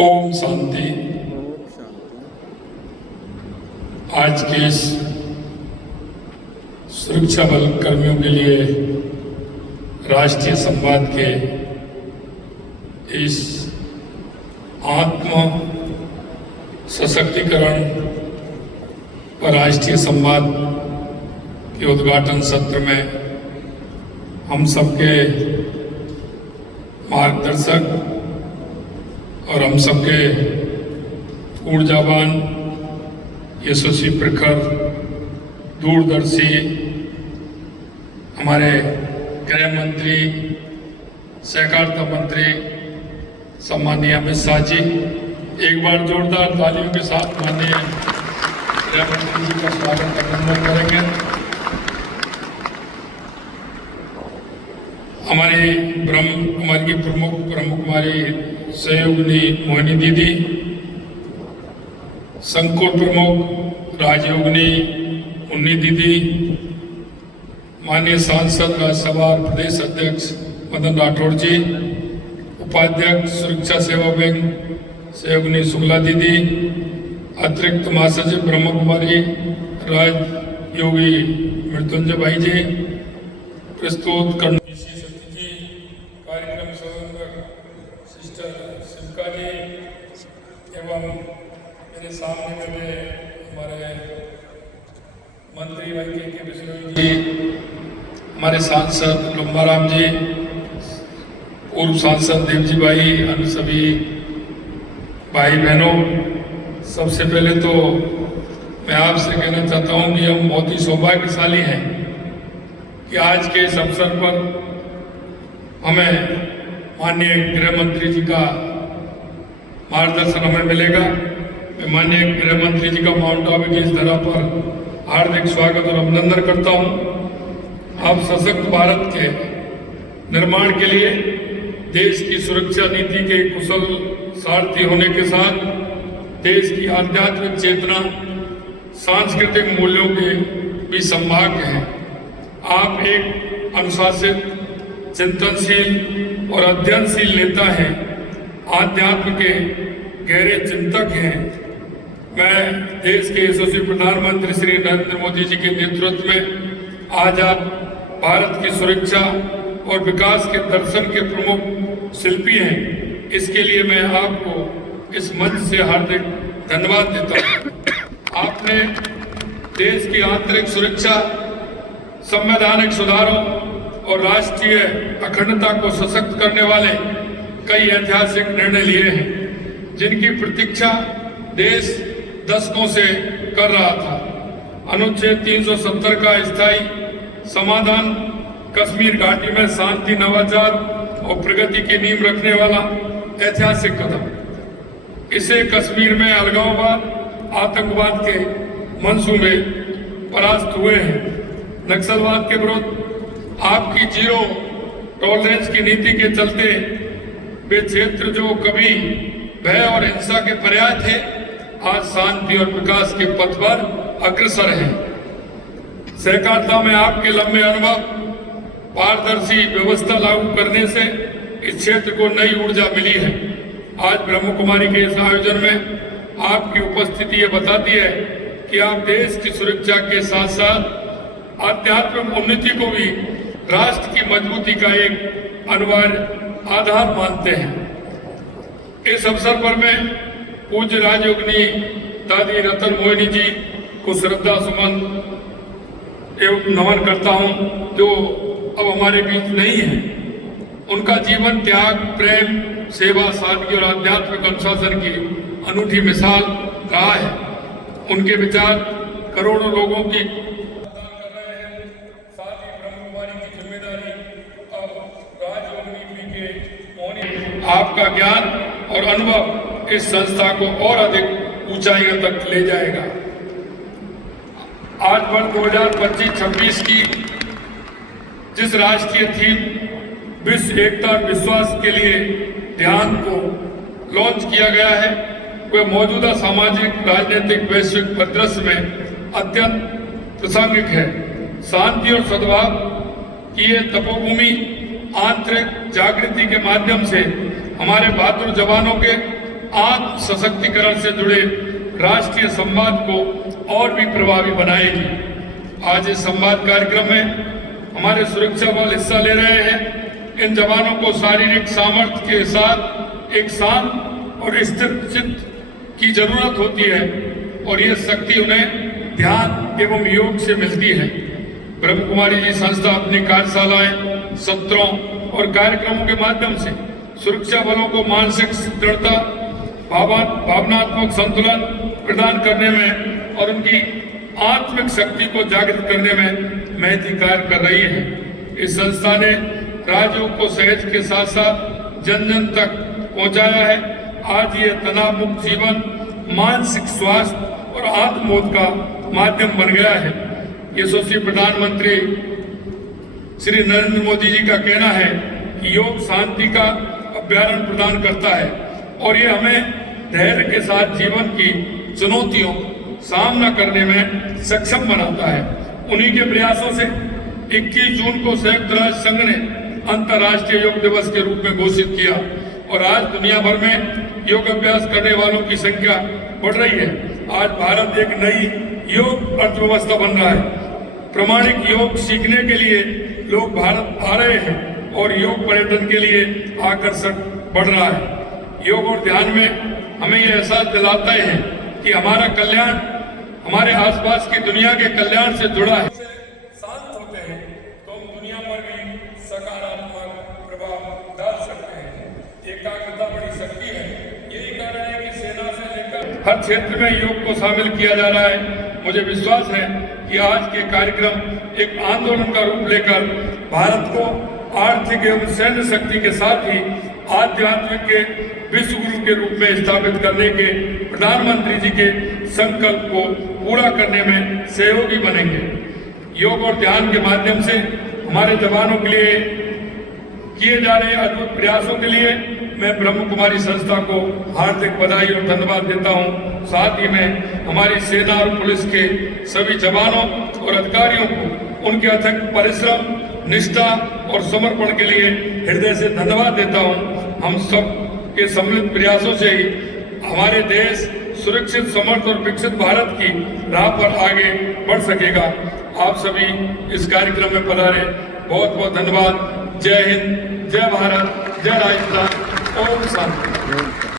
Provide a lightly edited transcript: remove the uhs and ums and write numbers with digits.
ओम शांति। आज के इस सुरक्षा बल कर्मियों के लिए राष्ट्रीय संवाद के इस आत्म सशक्तिकरण व राष्ट्रीय संवाद के उद्घाटन सत्र में हम सबके मार्गदर्शक और हम सबके ऊर्जावान, यशस्वी, प्रखर, दूरदर्शी हमारे गृह मंत्री, सहकारिता मंत्री सम्माननीय अमित शाह जी, एक बार जोरदार तालियों के साथ माननीय गृह मंत्री जी का स्वागत अभिनंदन करेंगे। हमारी ब्रह्म कुमारी की प्रमुख कुमारी सहयोगिनी मोहिनी दीदी, संकुल प्रमुख राजयोगिनी उन्नी दीदी, माननीय सांसद राज्यसभा प्रदेश अध्यक्ष मदन राठौड़ जी, उपाध्यक्ष सुरक्षा सेवा बैंक सहयोगिनी शुक्ला दीदी, अतिरिक्त महासचिव ब्रह्म कुमारी राजयोगी मृत्युंजय भाई जी, प्रस्तुत करने कार्यक्रम सिस्टर शिवका जी एवं मेरे सामने वाले हमारे मंत्री भाई के बिश्नोई जी, हमारे सांसद लंबाराम जी, पूर्व सांसद देवजी भाई, अन्य सभी भाई बहनों, सबसे पहले तो मैं आपसे कहना चाहता हूं कि हम बहुत ही सौभाग्यशाली हैं कि आज के इस अवसर पर हमें माननीय गृह मंत्री जी का मार्गदर्शन हमें मिलेगा। मैं माननीय गृह मंत्री जी का माउंट आबू की इस धरा पर हार्दिक स्वागत और अभिनंदन करता हूं। आप सशक्त भारत के निर्माण के लिए देश की सुरक्षा नीति के कुशल सारथी होने के साथ देश की आध्यात्मिक चेतना, सांस्कृतिक मूल्यों के भी संवाहक हैं। आप एक अनुशासित, चिंतनशील और अध्ययनशील नेता हैं, आध्यात्म के गहरे चिंतक हैं। मैं देश के यशस्वी प्रधानमंत्री श्री नरेंद्र मोदी जी के नेतृत्व में आज आप भारत की सुरक्षा और विकास के दर्शन के प्रमुख शिल्पी हैं। इसके लिए मैं आपको इस मंच से हार्दिक धन्यवाद देता हूँ। आपने देश की आंतरिक सुरक्षा, संवैधानिक सुधारों और राष्ट्रीय अखंडता को सशक्त करने वाले कई ऐतिहासिक निर्णय लिए हैं, जिनकी प्रतीक्षा देश दशकों से कर रहा था। अनुच्छेद 370 का स्थायी समाधान कश्मीर घाटी में शांति, नवाचार और प्रगति की नींव रखने वाला ऐतिहासिक कदम। इसे कश्मीर में अलगाववाद, आतंकवाद के मंसूबे परास्त हुए हैं। नक्सलवाद के विरुद्ध आपकी जीरो टॉलरेंस की नीति के चलते वे क्षेत्र जो कभी भय और हिंसा के पर्याय थे, आज शांति और विकास के पथ पर अग्रसर हैं। सहकारिता में आपके लंबे अनुभव, पारदर्शी व्यवस्था लागू करने से इस क्षेत्र को नई ऊर्जा मिली है। आज ब्रह्म कुमारी के इस आयोजन में आपकी उपस्थिति ये बताती है कि आप देश की सुरक्षा के साथ साथ आध्यात्मिक उन्नति को भी राष्ट्र की मजबूती का एक अनिवार्य आधार मानते हैं। इस अवसर पर मैं पूज्य राजयोगिनी दादी रतन मोहिनी जी को श्रद्धा सुमन एवं नमन करता हूं, जो अब हमारे बीच नहीं है। उनका जीवन त्याग, प्रेम, सेवा, सादगी और आध्यात्मिक अनुशासन की अनूठी मिसाल रहा है। उनके विचार करोड़ों लोगों की आपका ज्ञान और अनुभव इस संस्था को और अधिक ऊंचाइयों तक ले जाएगा। आज वर्ष 2025-26 की जिस राष्ट्रीय थीम विश्व एकता और विश्वास के लिए ध्यान को लॉन्च किया गया है, वह मौजूदा सामाजिक, राजनीतिक, वैश्विक परिदृश्य में अत्यंत प्रासंगिक है। शांति और सद्भाव की ये तपोभूमि आंतरिक जागृति के माध्यम से हमारे बहादुर जवानों के आत्म सशक्तिकरण से जुड़े राष्ट्रीय संवाद को और भी प्रभावी बनाएगी। आज इस संवाद कार्यक्रम में हमारे सुरक्षा बल हिस्सा ले रहे हैं। इन जवानों को शारीरिक सामर्थ्य के साथ एक शांत और स्थिर चित्त की जरूरत होती है और ये शक्ति उन्हें ध्यान एवं योग से मिलती है। ब्रह्म कुमारी जी संस्था अपनी कार्यशालाएं, सत्रों और कार्यक्रमों के माध्यम से सुरक्षा बलों को मानसिक दृढ़ता, भावनात्मक संतुलन प्रदान करने में और उनकी आत्मिक शक्ति को जागृत करने में महती कार्य कर रही है। इस संस्था ने राज्यों को सहज के साथ साथ जन जन तक पहुंचाया है। आज ये तनाव मुक्त जीवन, मानसिक स्वास्थ्य और आत्मबोध का माध्यम बन गया है। यशस्वी प्रधानमंत्री श्री नरेंद्र मोदी जी का कहना है कि योग शांति का अभ्यारण प्रदान करता है और ये हमें धैर्य के साथ जीवन की चुनौतियों सामना करने में सक्षम बनाता है। उन्हीं के प्रयासों से 21 जून को संयुक्त राष्ट्र संघ ने अंतर्राष्ट्रीय योग दिवस के रूप में घोषित किया और आज दुनिया भर में योग अभ्यास करने वालों की संख्या बढ़ रही है। आज भारत एक नई योग अर्थव्यवस्था बन रहा है। प्रामाणिक योग सीखने के लिए लोग भारत आ रहे हैं और योग पर्यटन के लिए आकर्षण बढ़ रहा है। योग और ध्यान में हमें यह एहसास दिलाता है कि हमारा कल्याण हमारे आसपास की दुनिया के कल्याण से जुड़ा है। शांत होते हैं तो हम दुनिया पर भी सकारात्मक प्रभाव डाल सकते हैं। एकाग्रता बड़ी शक्ति है। यही कारण है कि सेना से लेकर हर क्षेत्र में योग को शामिल किया जा रहा है। मुझे विश्वास है कि आज के कार्यक्रम एक आंदोलन का रूप लेकर भारत को आर्थिक एवं सैन्य शक्ति के साथ ही आध्यात्मिक के विश्व गुरु के रूप में स्थापित करने के प्रधानमंत्री जी के संकल्प को पूरा करने में सहयोगी बनेंगे। योग और ध्यान के माध्यम से हमारे जवानों के लिए किए जा रहे अद्भुत प्रयासों के लिए मैं ब्रह्म कुमारी संस्था को हार्दिक बधाई और धन्यवाद देता हूं। साथ ही मैं हमारी सेना और पुलिस के सभी जवानों और अधिकारियों को उनके अथक परिश्रम, निष्ठा और समर्पण के लिए हृदय से धन्यवाद देता हूं। हम सब के सम्मिलित प्रयासों से ही हमारे देश सुरक्षित, समर्थ और विकसित भारत की राह पर आगे बढ़ सकेगा। आप सभी इस कार्यक्रम में पधारे, बहुत बहुत धन्यवाद। जय हिंद, जय भारत, जय राजस्थान, ओम शांति।